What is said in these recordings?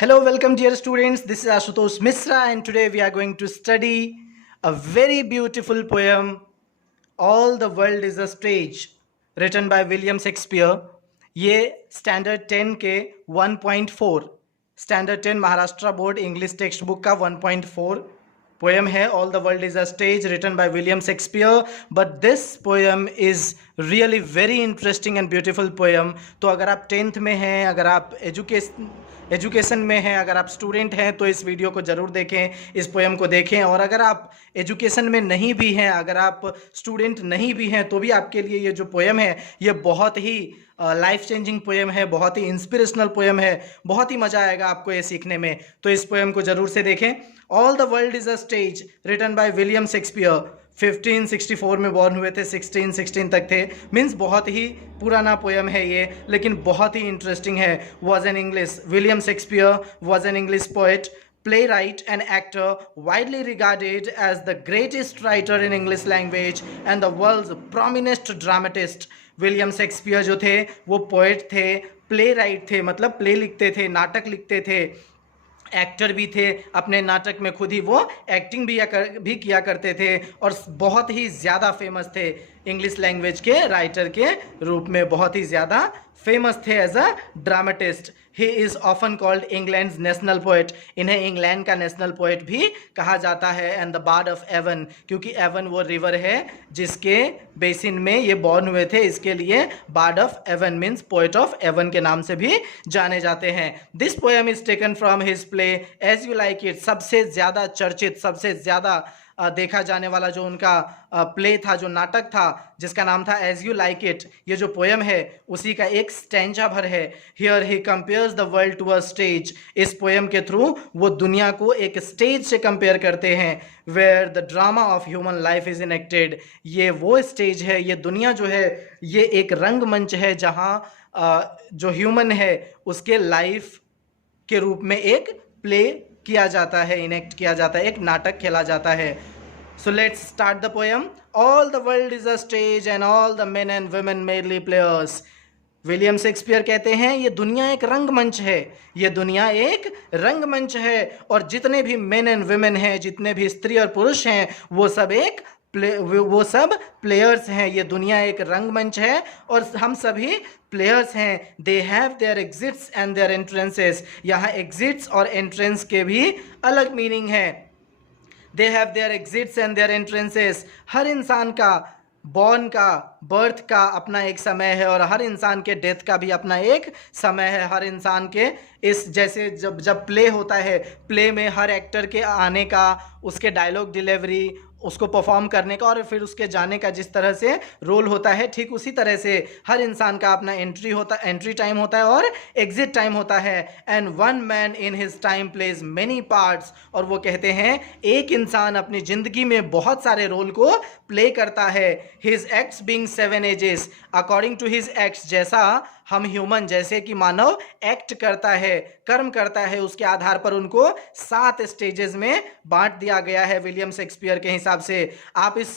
Hello, welcome dear students. This is Ashutosh Misra and today we are going to study a very beautiful poem, All the World is a Stage, written by William Shakespeare. ये standard 10 के 1.4 standard 10 Maharashtra board English text book का 1.4 poem है all the world is a stage written by William Shakespeare. But this poem is really very interesting and beautiful poem. तो अगर आप 10th में हैं, अगर आप एजुकेशन में हैं, अगर आप स्टूडेंट हैं तो इस वीडियो को ज़रूर देखें, इस पोएम को देखें. और अगर आप एजुकेशन में नहीं भी हैं, अगर आप स्टूडेंट नहीं भी हैं तो भी आपके लिए ये जो पोएम है ये बहुत ही लाइफ चेंजिंग पोएम है, बहुत ही इंस्पिरेशनल पोएम है. बहुत ही मज़ा आएगा आपको ये सीखने में. तो इस पोएम को ज़रूर से देखें. All the world is a stage written by William Shakespeare. 1564 में बॉर्न हुए थे, 1616 तक थे. मीन्स बहुत ही पुराना पोएम है ये, लेकिन बहुत ही इंटरेस्टिंग है. Was an English William Shakespeare was an English poet, playwright and actor, widely regarded as the greatest writer in English language and the world's prominent dramatist. William Shakespeare जो थे वो पोएट थे, play right थे, मतलब play लिखते थे, नाटक लिखते थे, एक्टर भी थे. अपने नाटक में खुद ही वो एक्टिंग भी किया करते थे और बहुत ही ज़्यादा फेमस थे. इंग्लिश लैंग्वेज के राइटर के रूप में बहुत ही ज़्यादा फेमस थे as a dramatist. He is often called England national poet. इन्हें इंग्लैंड का नेशनल पोएट भी कहा जाता है. And the bard of Avon, क्योंकि एवन वो रिवर है जिसके बेसिन में ये बॉर्न हुए थे, इसके लिए bard of Avon means poet of Avon के नाम से भी जाने जाते हैं. This poem is taken from his play as you like it. सबसे ज़्यादा चर्चित, सबसे ज़्यादा देखा जाने वाला जो उनका प्ले था, जो नाटक था, जिसका नाम था एज यू लाइक इट. ये जो पोएम है उसी का एक स्टैंजा भर है. Here he compares the world to a stage. इस पोएम के थ्रू वो दुनिया को एक स्टेज से कंपेयर करते हैं. Where the drama of human life is enacted. ये वो स्टेज है, ये दुनिया जो है ये एक रंगमंच है जहाँ जो ह्यूमन है उसके लाइफ के रूप में एक प्ले किया जाता है, इनेक्ट किया जाता है, एक नाटक खेला जाता है. So let's start the poem. All the world is a stage and all the main and women merely players. William Shakespeare कहते हैं ये दुनिया एक रंगमंच है, ये दुनिया एक रंगमंच है और जितने भी मेन एंड वुमेन हैं, जितने भी स्त्री और पुरुष हैं वो सब प्लेयर्स हैं. ये दुनिया एक रंगमंच है और हम सभी प्लेयर्स हैं. They have their exits and their entrances. यहाँ एग्जिट्स और एंट्रेंस के भी अलग मीनिंग है. They have their exits and their entrances. हर इंसान का बॉर्न का, बर्थ का अपना एक समय है और हर इंसान के डेथ का भी अपना एक समय है. हर इंसान के इस जैसे जब प्ले होता है, प्ले में हर एक्टर के आने का, उसके डायलॉग डिलीवरी, उसको परफॉर्म करने का और फिर उसके जाने का जिस तरह से रोल होता है, ठीक उसी तरह से हर इंसान का अपना एंट्री टाइम होता है और एग्जिट टाइम होता है. And one man in his time plays many parts. और वो कहते हैं एक इंसान अपनी ज़िंदगी में बहुत सारे रोल को प्ले करता है. His acts being 7 ages. According to his acts, जैसा हम ह्यूमन, जैसे कि मानव एक्ट करता है, कर्म करता है, उसके आधार पर उनको 7 स्टेजेस में बांट दिया गया है विलियम शेक्सपियर के हिसाब से. आप इस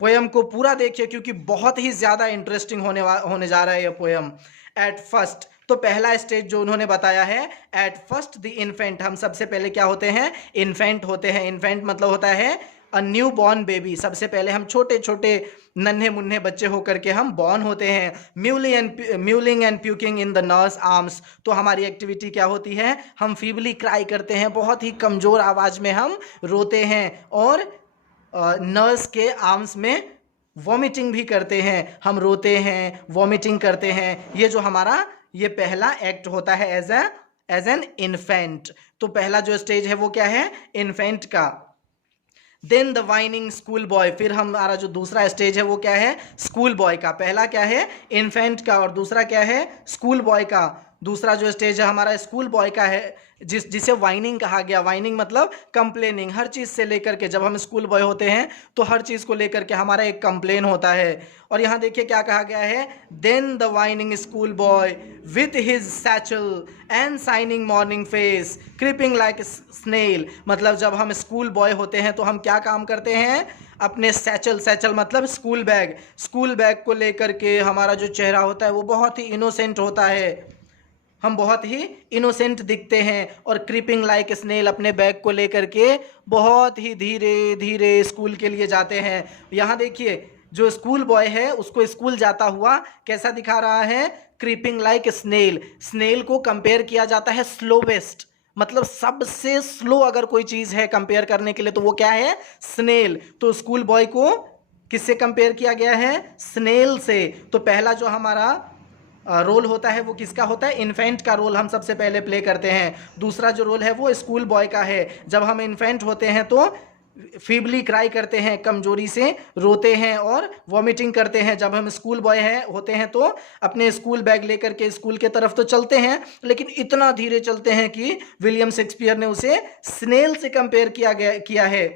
पोएम को पूरा देखिए क्योंकि बहुत ही ज़्यादा इंटरेस्टिंग होने जा रहा है ये पोएम. एट फर्स्ट, तो पहला स्टेज जो उन्होंने बताया है, एट फर्स्ट द इन्फेंट. हम सबसे पहले क्या होते हैं? इन्फेंट होते हैं. इन्फेंट मतलब होता है अ न्यू बॉर्न बेबी. सबसे पहले हम छोटे छोटे नन्हे मुन्ने बच्चे होकर के हम बॉर्न होते हैं. Mewling and puking in the nurse arms. तो हमारी एक्टिविटी क्या होती है? हम फीबली क्राई करते हैं, बहुत ही कमज़ोर आवाज़ में हम रोते हैं और नर्स के आर्म्स में वॉमिटिंग भी करते हैं. हम रोते हैं, वॉमिटिंग करते हैं. ये जो हमारा ये पहला एक्ट होता है एज एन इन्फेंट. तो पहला जो स्टेज है वो क्या है? इन्फेंट का. Then the whining school boy. फिर हमारा जो दूसरा स्टेज है वो क्या है? स्कूल बॉय का. पहला क्या है? इन्फेंट का और दूसरा क्या है? स्कूल बॉय का. दूसरा जो स्टेज है हमारा स्कूल बॉय का है, जिसे वाइनिंग कहा गया. वाइनिंग मतलब कंप्लेनिंग. हर चीज़ से लेकर के, जब हम स्कूल बॉय होते हैं तो हर चीज़ को लेकर के हमारा एक कंप्लेन होता है. और यहाँ देखिए क्या कहा गया है, then the whining school boy with his satchel and shining morning face creeping like snail. मतलब जब हम स्कूल बॉय होते हैं तो हम क्या काम करते हैं? अपने सैचल मतलब स्कूल बैग को लेकर के हमारा जो चेहरा होता है वो बहुत ही इनोसेंट होता है, हम बहुत ही इनोसेंट दिखते हैं और क्रीपिंग लाइक स्नेल अपने बैग को लेकर के बहुत ही धीरे धीरे स्कूल के लिए जाते हैं। यहाँ देखिए, जो स्कूल बॉय है उसको स्कूल जाता हुआ कैसा दिखा रहा है? Creeping like snail. स्नेल को कंपेयर किया जाता है स्लोवेस्ट, मतलब सबसे स्लो अगर कोई चीज है कंपेयर करने के लिए तो वो क्या है? स्नेल। तो स्कूल बॉय को किससे कंपेयर किया गया है? स्नेल से। तो पहला जो हमारा रोल होता है वो किसका होता है? इन्फेंट का रोल हम सबसे पहले प्ले करते हैं। दूसरा जो रोल है वो स्कूल बॉय का है। जब हम इन्फेंट होते हैं तो फीबली क्राई करते हैं, कमजोरी से रोते हैं और वॉमिटिंग करते हैं। जब हम स्कूल बॉय होते हैं तो अपने स्कूल बैग लेकर के स्कूल के तरफ तो चलते हैं, लेकिन इतना धीरे चलते हैं कि विलियम शेक्सपियर ने उसे स्नेल से कंपेयर किया है।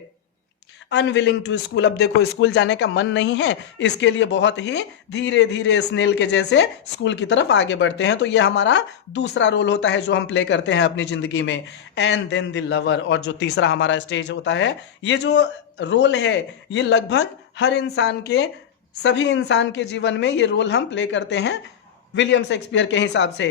अनविलिंग टू स्कूल, अब देखो स्कूल जाने का मन नहीं है, इसके लिए बहुत ही धीरे धीरे स्नेल के जैसे स्कूल की तरफ आगे बढ़ते हैं। तो ये हमारा दूसरा रोल होता है जो हम प्ले करते हैं अपनी ज़िंदगी में। एंड देन द लवर, और जो तीसरा हमारा स्टेज होता है, ये जो रोल है ये लगभग हर इंसान के, सभी इंसान के जीवन में ये रोल हम प्ले करते हैं विलियम शेक्सपियर के हिसाब से।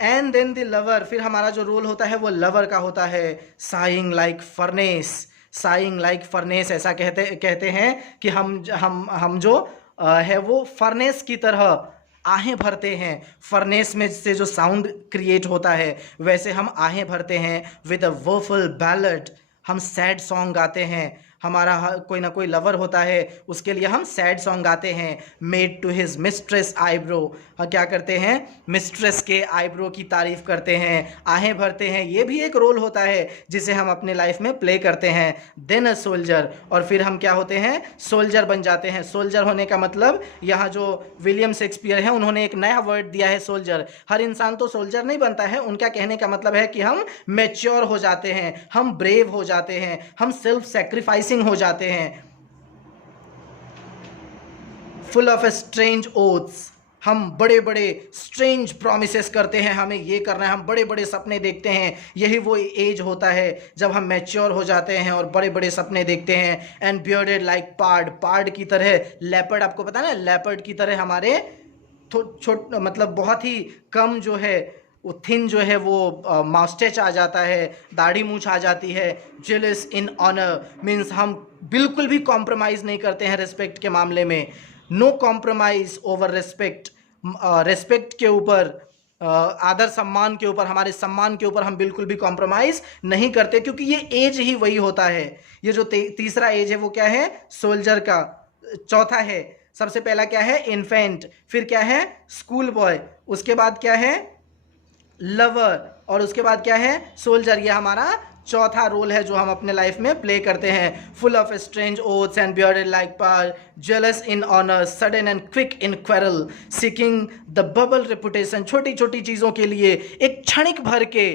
एंड देन द लवर, फिर हमारा जो रोल होता है वो लवर का होता है। Saying like furnace, saying like furnace, ऐसा कहते हैं कि हम जो है वो फर्नेस की तरह आहें भरते हैं। फर्नेस में से जो साउंड क्रिएट होता है वैसे हम आहें भरते हैं। विद अ वोफुल बैलड, हम सैड सॉन्ग गाते हैं। हमारा कोई ना कोई लवर होता है, उसके लिए हम सैड सॉन्ग गाते हैं। Made to his mistress eyebrow, हम क्या करते हैं? मिस्ट्रेस के आईब्रो की तारीफ करते हैं, आहें भरते हैं। ये भी एक रोल होता है जिसे हम अपने लाइफ में प्ले करते हैं। देन अ सोल्जर, और फिर हम क्या होते हैं? सोल्जर बन जाते हैं। सोल्जर होने का मतलब, यहाँ जो विलियम शेक्सपियर है उन्होंने एक नया वर्ड दिया है, सोल्जर। हर इंसान तो सोल्जर नहीं बनता है, उनका कहने का मतलब है कि हम मैच्योर हो जाते हैं, हम ब्रेव हो जाते हैं, हम सेल्फ सैक्रिफाइसिंग हो जाते हैं। फुल ऑफ स्ट्रेंज ओथ्स, हम बड़े बड़े स्ट्रेंज प्रॉमिसेस करते हैं, हमें ये करना है, हम बड़े बड़े सपने देखते हैं। यही वो एज होता है जब हम मैच्योर हो जाते हैं और बड़े बड़े सपने देखते हैं। एंड बियर्डेड लाइक पार्ड, पार्ड की तरह। लेपर्ड, आपको पता है ना, लेपर्ड की तरह हमारे मतलब बहुत ही कम जो है वो थिन जो है वो मास्टेच आ जाता है, दाढ़ी मूछ आ जाती है। जेलस इन ऑनर मीन्स हम बिल्कुल भी कॉम्प्रोमाइज़ नहीं करते हैं रिस्पेक्ट के मामले में। No compromise over respect, respect के ऊपर, आदर सम्मान के ऊपर, हमारे सम्मान के ऊपर हम बिल्कुल भी कॉम्प्रोमाइज़ नहीं करते, क्योंकि ये एज ही वही होता है। ये जो तीसरा एज है वो क्या है? सोल्जर का। चौथा है, सबसे पहला क्या है? इन्फेंट, फिर क्या है? स्कूल बॉय, उसके बाद क्या है? लवर, और उसके बाद क्या है? सोल्जर। ये हमारा चौथा रोल है जो हम अपने लाइफ में प्ले करते हैं। Full of strange oaths and bearded like pard, jealous in honour, sudden and quick in quarrel, seeking the bubble reputation, छोटी छोटी चीज़ों के लिए एक क्षणिक भर के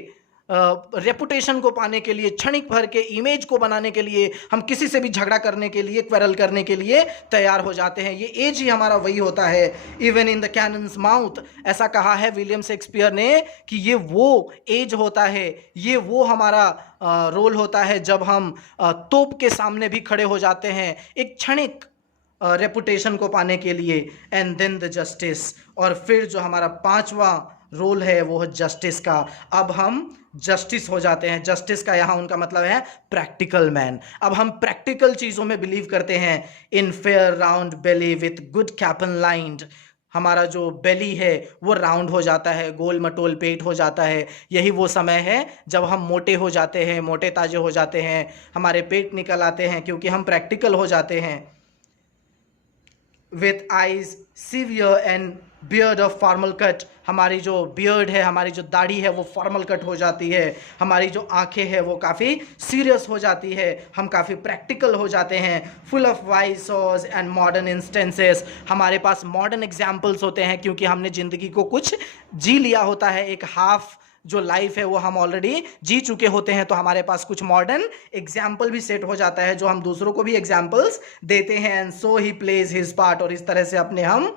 रेपुटेशन को पाने के लिए, क्षणिक भर के इमेज को बनाने के लिए हम किसी से भी झगड़ा करने के लिए, क्वेरल करने के लिए तैयार हो जाते हैं। ये एज ही हमारा वही होता है। Even in the cannons mouth, ऐसा कहा है विलियम शेक्सपियर ने कि ये वो एज होता है, ये वो हमारा रोल होता है जब हम तोप के सामने भी खड़े हो जाते हैं एक क्षणिक रेपुटेशन को पाने के लिए। एंड देन द जस्टिस, और फिर जो हमारा पांचवा रोल है वो है जस्टिस का। अब हम जस्टिस हो जाते हैं। जस्टिस का यहाँ उनका मतलब है प्रैक्टिकल मैन। अब हम प्रैक्टिकल चीज़ों में बिलीव करते हैं। In fair round belly with good capon lined, हमारा जो बेली है वो राउंड हो जाता है, गोल मटोल पेट हो जाता है। यही वो समय है जब हम मोटे हो जाते हैं, मोटे ताजे हो जाते हैं, हमारे पेट निकल आते हैं, क्योंकि हम प्रैक्टिकल हो जाते हैं। With eyes severe and beard of formal cut, हमारी जो बियर्ड है, हमारी जो दाढ़ी है वो फॉर्मल कट हो जाती है। हमारी जो आंखें हैं वो काफ़ी सीरियस हो जाती है, हम काफ़ी प्रैक्टिकल हो जाते हैं। Full of wise saws and modern instances, हमारे पास मॉडर्न एग्जाम्पल्स होते हैं, क्योंकि हमने ज़िंदगी को कुछ जी लिया होता है। एक हाफ जो लाइफ है वो हम ऑलरेडी जी चुके होते हैं, तो हमारे पास कुछ मॉडर्न एग्जाम्पल भी सेट हो जाता है जो हम दूसरों को भी एग्जाम्पल्स देते हैं। And so he plays his part, और इस तरह से अपने हम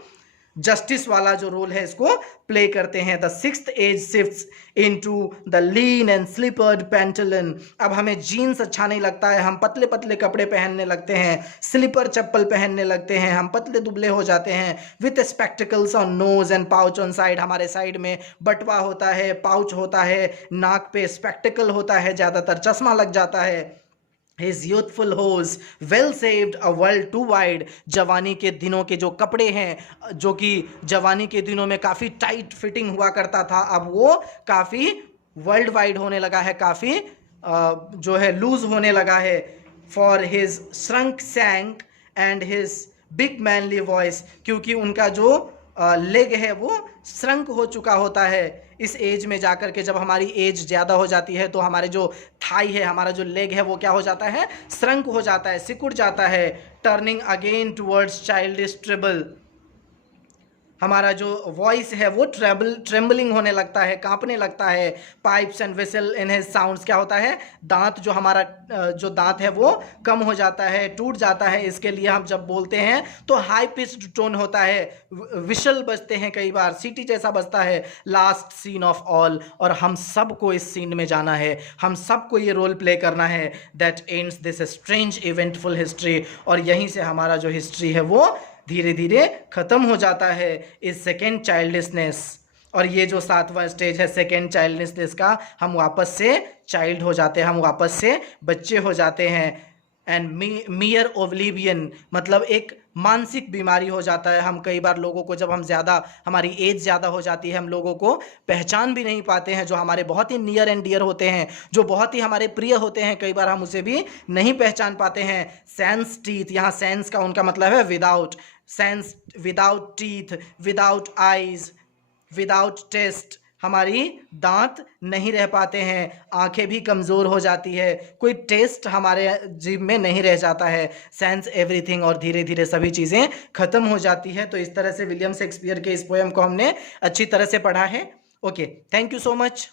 जस्टिस वाला जो रोल है इसको प्ले करते हैं। The sixth age shifts into the lean and slippered pantaloon. अब हमें जीन्स अच्छा नहीं लगता है, हम पतले पतले कपड़े पहनने लगते हैं, स्लीपर चप्पल पहनने लगते हैं, हम पतले दुबले हो जाते हैं। With spectacles on nose and pouch on side, हमारे साइड में बटवा होता है, पाउच होता है, नाक पे स्पेक्टिकल होता है, ज़्यादातर चश्मा लग जाता है। His youthful hose well saved a world too wide। जवानी के दिनों के जो कपड़े हैं, जो कि जवानी के दिनों में काफ़ी टाइट फिटिंग हुआ करता था, अब वो काफ़ी वर्ल्ड वाइड होने लगा है, काफ़ी जो है लूज होने लगा है। For his shrunk shank and his big manly voice, क्योंकि उनका जो लेग है वो श्रंक हो चुका होता है। इस एज में जाकर के जब हमारी एज ज़्यादा हो जाती है तो हमारे जो थाई है, हमारा जो लेग है वो क्या हो जाता है, श्रंक हो जाता है, सिकुड़ जाता है। Turning again towards childish treble, हमारा जो वॉइस है वो ट्रेम्बलिंग होने लगता है, कांपने लगता है। Pipes and whistle in his sounds, क्या होता है, दांत जो हमारा जो दांत है वो कम हो जाता है, टूट जाता है। इसके लिए हम जब बोलते हैं तो हाई पिच्ड टोन होता है, विशल बजते हैं, कई बार सीटी जैसा बजता है। लास्ट सीन ऑफ ऑल, और हम सबको इस सीन में जाना है, हम सबको ये रोल प्ले करना है। That ends this strange eventful history, और यहीं से हमारा जो हिस्ट्री है वो धीरे धीरे ख़त्म हो जाता है। इस सेकेंड चाइल्डिशनेस, और ये जो 7वां स्टेज है सेकेंड चाइल्डिशनेस का, हम वापस से चाइल्ड हो जाते हैं, हम वापस से बच्चे हो जाते हैं। एंड मियर ओब्लिवियन, मतलब एक मानसिक बीमारी हो जाता है। हम कई बार लोगों को, जब हम ज़्यादा, हमारी एज ज़्यादा हो जाती है, हम लोगों को पहचान भी नहीं पाते हैं। जो हमारे बहुत ही नियर एंड डियर होते हैं, जो बहुत ही हमारे प्रिय होते हैं, कई बार हम उसे भी नहीं पहचान पाते हैं। सेंस टीथ, यहाँ सेंस का उनका मतलब है without, sense without teeth, without eyes, without taste, हमारी दांत नहीं रह पाते हैं, आंखें भी कमज़ोर हो जाती है, कोई टेस्ट हमारे जीभ में नहीं रह जाता है। सेंस एवरीथिंग, और धीरे धीरे सभी चीज़ें ख़त्म हो जाती है। तो इस तरह से विलियम शेक्सपियर के इस पोएम को हमने अच्छी तरह से पढ़ा है। Okay, thank you so much.